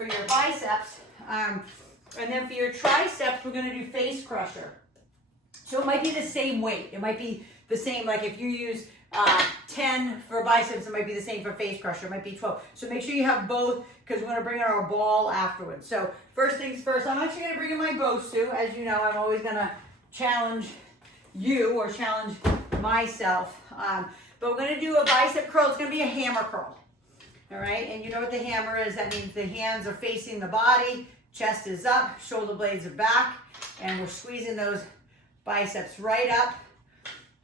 for your biceps. And then for your triceps, we're gonna do face crusher. So it might be the same weight. It might be the same, like if you use 10 for biceps, it might be the same for face crusher. It might be 12. So make sure you have both, because we're gonna bring in our ball afterwards. So first things first, I'm actually gonna bring in my Bosu. As you know, I'm always gonna challenge you or challenge myself. But we're gonna do a bicep curl. It's gonna be a hammer curl. All right, and you know what the hammer is. That means the hands are facing the body, chest is up, shoulder blades are back, and we're squeezing those biceps right up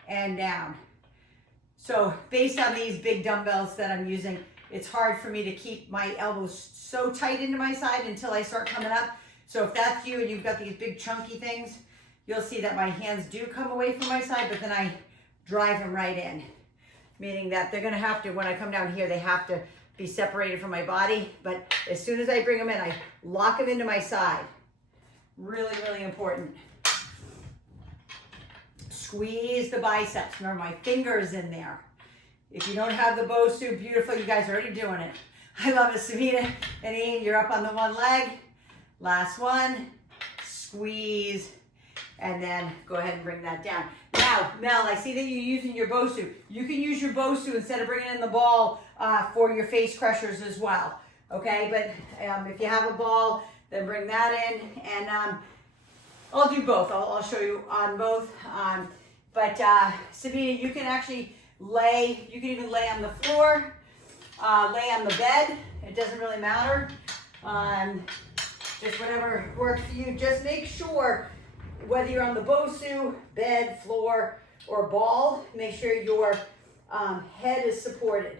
and down. So based on these big dumbbells that I'm using, it's hard for me to keep my elbows so tight into my side until I start coming up. So if that's you and you've got these big chunky things, you'll see that my hands do come away from my side, but then I drive them right in. Meaning that they're gonna have to, when I come down here, they have to be separated from my body. But as soon as I bring them in, I lock them into my side. Really, really important. Squeeze the biceps. Remember, my finger's in there. If you don't have the Bosu, beautiful. You guys are already doing it. I love it. Savita and Ian, you're up on the one leg. Last one. Squeeze. And then go ahead and bring that down. Now, Mel, I see that you're using your Bosu. You can use your Bosu instead of bringing in the ball for your face crushers as well. Okay, but if you have a ball, then bring that in. And I'll do both. I'll show you on both. But Savita, you can actually lay, you can even lay on the floor, lay on the bed. It doesn't really matter. Just whatever works for you. Just make sure, whether you're on the Bosu, bed, floor, or ball, make sure your head is supported.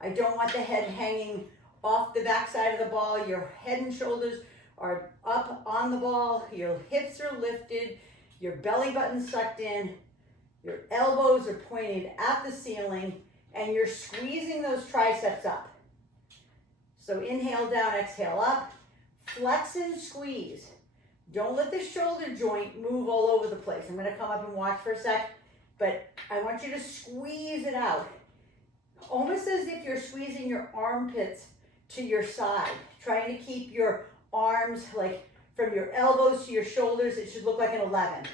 I don't want the head hanging off the back side of the ball. Your head and shoulders are up on the ball. Your hips are lifted. Your belly button's sucked in. Your elbows are pointed at the ceiling. And you're squeezing those triceps up. So inhale down, exhale up. Flex and squeeze. Don't let the shoulder joint move all over the place. I'm going to come up and watch for a sec, but I want you to squeeze it out. Almost as if you're squeezing your armpits to your side, trying to keep your arms like from your elbows to your shoulders. It should look like an 11,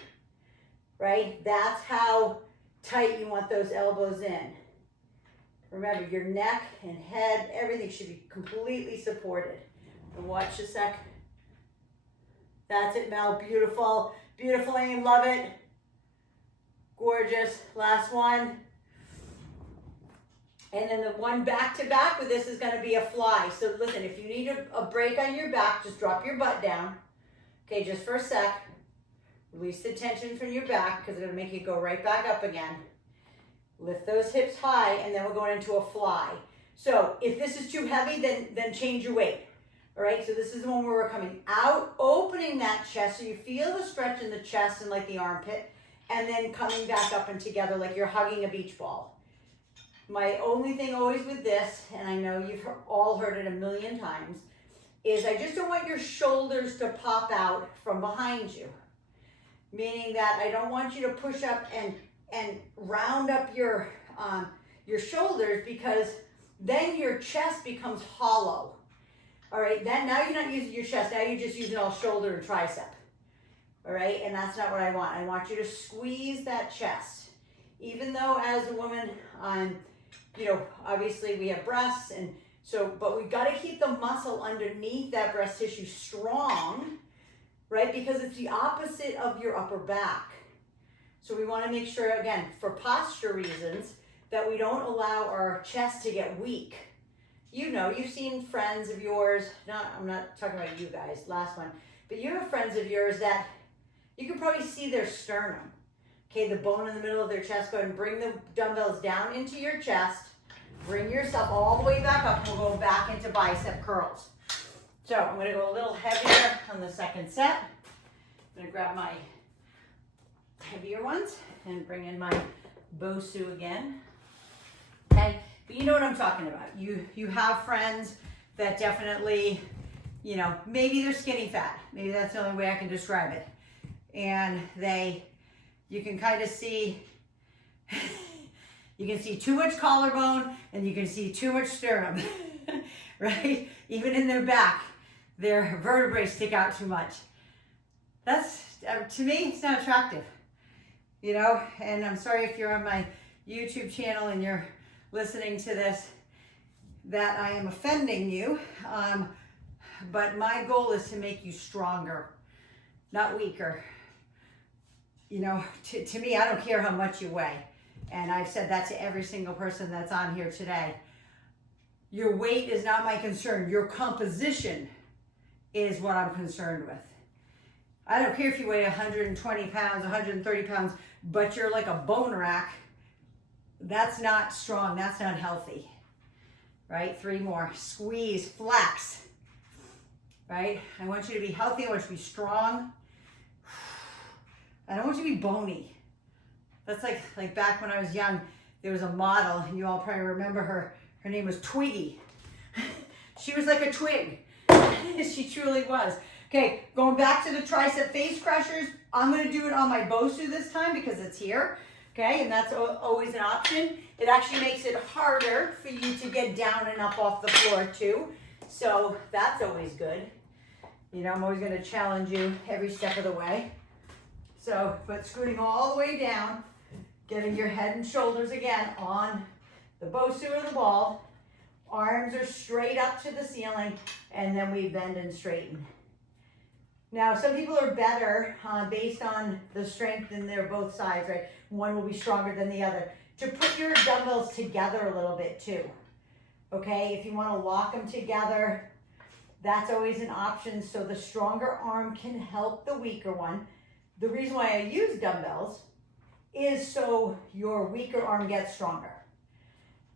right? That's how tight you want those elbows in. Remember, your neck and head, everything should be completely supported. And watch a sec. That's it, Mel. Beautiful. Beautiful, Aim. Love it. Gorgeous. Last one. And then the one back to back with this is going to be a fly. So listen, if you need a break on your back, just drop your butt down. Okay, just for a sec. Release the tension from your back because it's going to make you go right back up again. Lift those hips high, and then we're going into a fly. So if this is too heavy, then change your weight. All right, so this is the one where we're coming out, opening that chest so you feel the stretch in the chest and like the armpit, and then coming back up and together like you're hugging a beach ball. My only thing always with this, and I know you've all heard it a million times, is I just don't want your shoulders to pop out from behind you. Meaning that I don't want you to push up and round up your shoulders, because then your chest becomes hollow. All right, then now you're not using your chest, now you're just using all shoulder and tricep. All right, and that's not what I want. I want you to squeeze that chest. Even though as a woman, you know, obviously we have breasts, and so, but we've got to keep the muscle underneath that breast tissue strong, right? Because it's the opposite of your upper back. So we want to make sure, again, for posture reasons, that we don't allow our chest to get weak. You know, you've seen friends of yours, I'm not talking about you guys, last one, but you have friends of yours that you can probably see their sternum. Okay, the bone in the middle of their chest. Go ahead and bring the dumbbells down into your chest. Bring yourself all the way back up. We'll go back into bicep curls. So I'm going to go a little heavier on the second set. I'm going to grab my heavier ones and bring in my Bosu again. Okay. But you know what I'm talking about. You have friends that definitely, you know, maybe they're skinny fat. Maybe that's the only way I can describe it. And you can kind of see, you can see too much collarbone and you can see too much sternum, right? Even in their back. their vertebrae stick out too much. That's, to me, it's not attractive, you know, and I'm sorry if you're on my YouTube channel and you're listening to this, that I am offending you, but my goal is to make you stronger, not weaker. You know, to me, I don't care how much you weigh, and I've said that to every single person that's on here today. Your weight is not my concern. Your composition is what I'm concerned with. I don't care if you weigh 120 pounds, 130 pounds, but you're like a bone rack. That's not strong. That's not healthy. Right? 3 more. Squeeze, flex. Right? I want you to be healthy. I want you to be strong. I don't want you to be bony. That's like back when I was young, there was a model, and you all probably remember her. Her name was Twiggy. She was like a twig. She truly was. Okay, going back to the tricep face crushers, I'm going to do it on my Bosu this time because it's here. Okay, and that's always an option. It actually makes it harder for you to get down and up off the floor too. So that's always good. You know, I'm always going to challenge you every step of the way. So, but scooting all the way down, getting your head and shoulders again on the Bosu or the ball. Arms are straight up to the ceiling, and then we bend and straighten. Now, some people are better based on the strength in their both sides, right? One will be stronger than the other. To put your dumbbells together a little bit too, okay? If you want to lock them together, that's always an option, so the stronger arm can help the weaker one. The reason why I use dumbbells is so your weaker arm gets stronger.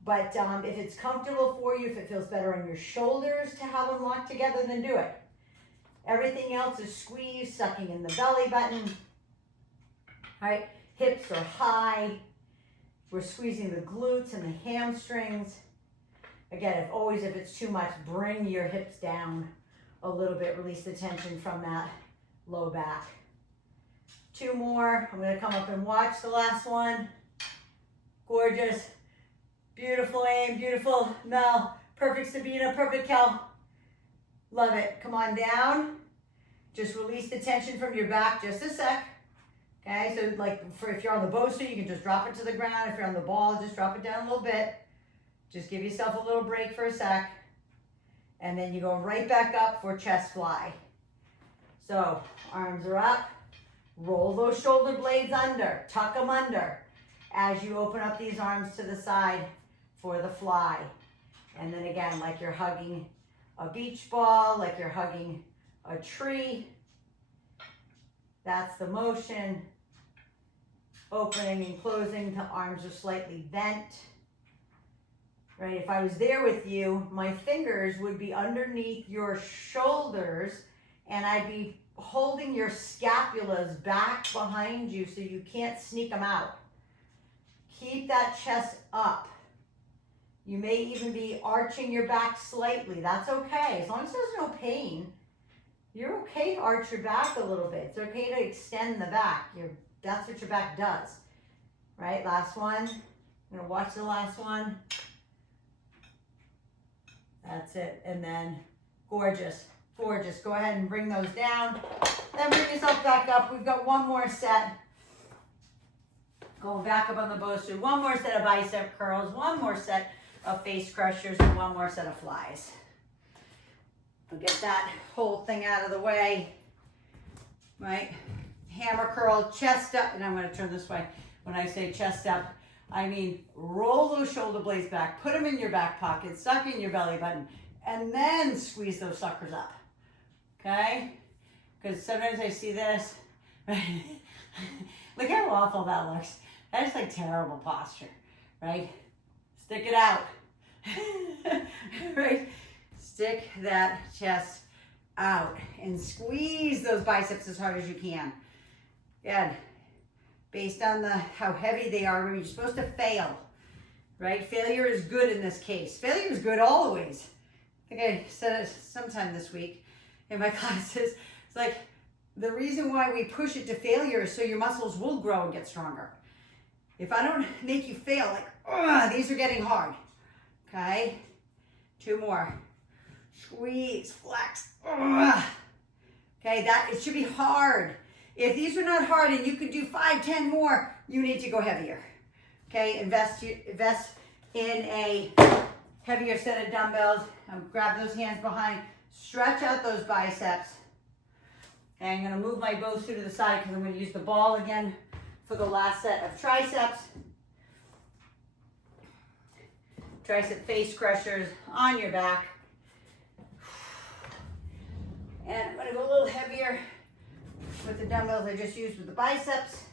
But if it's comfortable for you, if it feels better on your shoulders to have them locked together, then do it. Everything else is squeeze, sucking in the belly button. All right, hips are high. We're squeezing the glutes and the hamstrings. Again, if it's too much, bring your hips down a little bit. Release the tension from that low back. 2 more. I'm going to come up and watch the last one. Gorgeous. Beautiful aim. Beautiful Mel. Perfect Sabina. Perfect Kel. Love it. Come on down. Just release the tension from your back just a sec. Okay, so like if you're on the Bosu, you can just drop it to the ground. If you're on the ball, just drop it down a little bit. Just give yourself a little break for a sec. And then you go right back up for chest fly. So arms are up. Roll those shoulder blades under. Tuck them under as you open up these arms to the side for the fly. And then again, like you're hugging a beach ball, like you're hugging a tree. That's the motion. Opening and closing, the arms are slightly bent. Right, if I was there with you, my fingers would be underneath your shoulders and I'd be holding your scapulas back behind you so you can't sneak them out. Keep that chest up. You may even be arching your back slightly. That's okay. As long as there's no pain, you're okay to arch your back a little bit. It's okay to extend the back. That's what your back does. Right? Last one. I'm going to watch the last one. That's it. And then gorgeous. Gorgeous. Go ahead and bring those down. Then bring yourself back up. We've got one more set. Going back up on the Bosu. One more set of bicep curls. One more set of face crushers. And one more set of flies. We'll get that whole thing out of the way. Right? Hammer curl, chest up. And I'm going to turn this way. When I say chest up, I mean roll those shoulder blades back. Put them in your back pocket. Suck in your belly button. And then squeeze those suckers up. Okay? Because sometimes I see this. Look how awful that looks. That is like terrible posture, right? Stick it out. Right? Stick that chest out and squeeze those biceps as hard as you can. Again, based on how heavy they are, you're supposed to fail, right? Failure is good in this case. Failure is good always. I think I said it sometime this week in my classes. It's like the reason why we push it to failure is so your muscles will grow and get stronger. If I don't make you fail, like, these are getting hard. Okay? 2 more. Squeeze, flex. okay? That it should be hard. If these are not hard and you could do 5, 10 more, you need to go heavier, okay? Invest in a heavier set of dumbbells. Grab those hands behind, stretch out those biceps. And I'm gonna move my bow to the side because I'm gonna use the ball again for the last set of triceps. Tricep face crushers on your back. And I'm gonna go a little heavier with the dumbbells I just used with the biceps.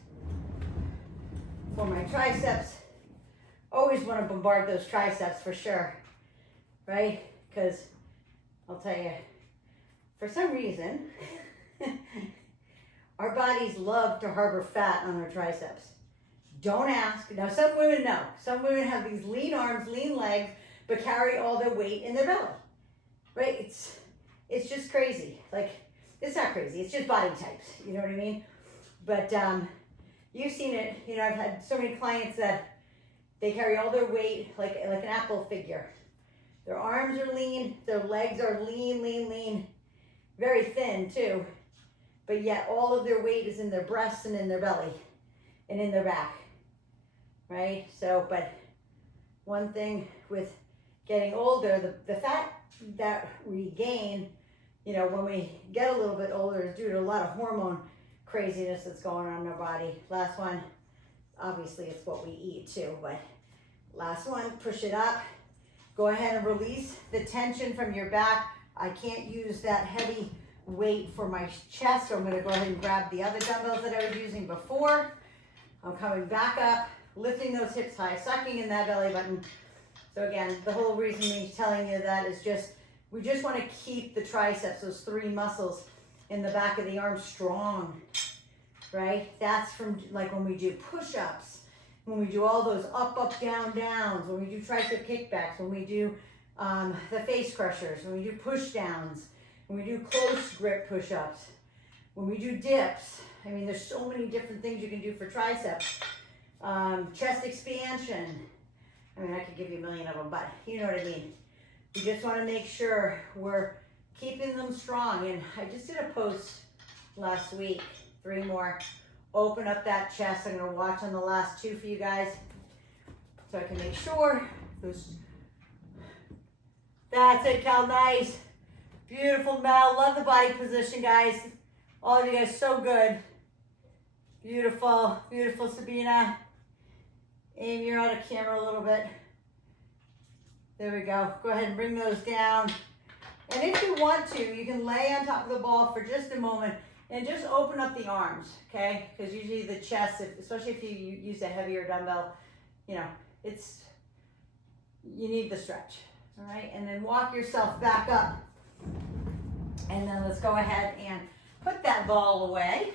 For my triceps, always wanna bombard those triceps for sure, right? Because I'll tell you, for some reason, our bodies love to harbor fat on our triceps. Don't ask. Now, some women know. Some women have these lean arms, lean legs, but carry all their weight in their belly, right? It's just crazy. Like, it's not crazy. It's just body types. You know what I mean? But you've seen it. You know, I've had so many clients that they carry all their weight like an apple figure. Their arms are lean. Their legs are lean, lean, lean. Very thin, too. But yet all of their weight is in their breasts and in their belly and in their back, right? So, but one thing with getting older, the fat that we gain, you know, when we get a little bit older is due to a lot of hormone craziness that's going on in our body. Last one, obviously it's what we eat too, but last one, push it up. Go ahead and release the tension from your back. I can't use that heavy weight for my chest, so I'm going to go ahead and grab the other dumbbells that I was using before. I'm coming back up, lifting those hips high, sucking in that belly button. So again, the whole reason me telling you that is just, we just want to keep the triceps, those 3 muscles in the back of the arm strong, right? That's from like when we do push-ups, when we do all those up, up, down, downs, when we do tricep kickbacks, when we do the face crushers, when we do push downs, when we do close grip push-ups, when we do dips. I mean, there's so many different things you can do for triceps. Chest expansion. I mean, I could give you a million of them, but you know what I mean. We just want to make sure we're keeping them strong. And I just did a post last week, 3 more. Open up that chest. I'm going to watch on the last 2 for you guys so I can make sure. That's it, Cal. Nice. Beautiful, Mel. Love the body position, guys. All of you guys, so good. Beautiful, beautiful, Sabina. Aim, you're out of camera a little bit. There we go. Go ahead and bring those down. And if you want to, you can lay on top of the ball for just a moment and just open up the arms, okay? Because usually the chest, especially if you use a heavier dumbbell, you know, you need the stretch, all right? And then walk yourself back up. And then let's go ahead and put that ball away.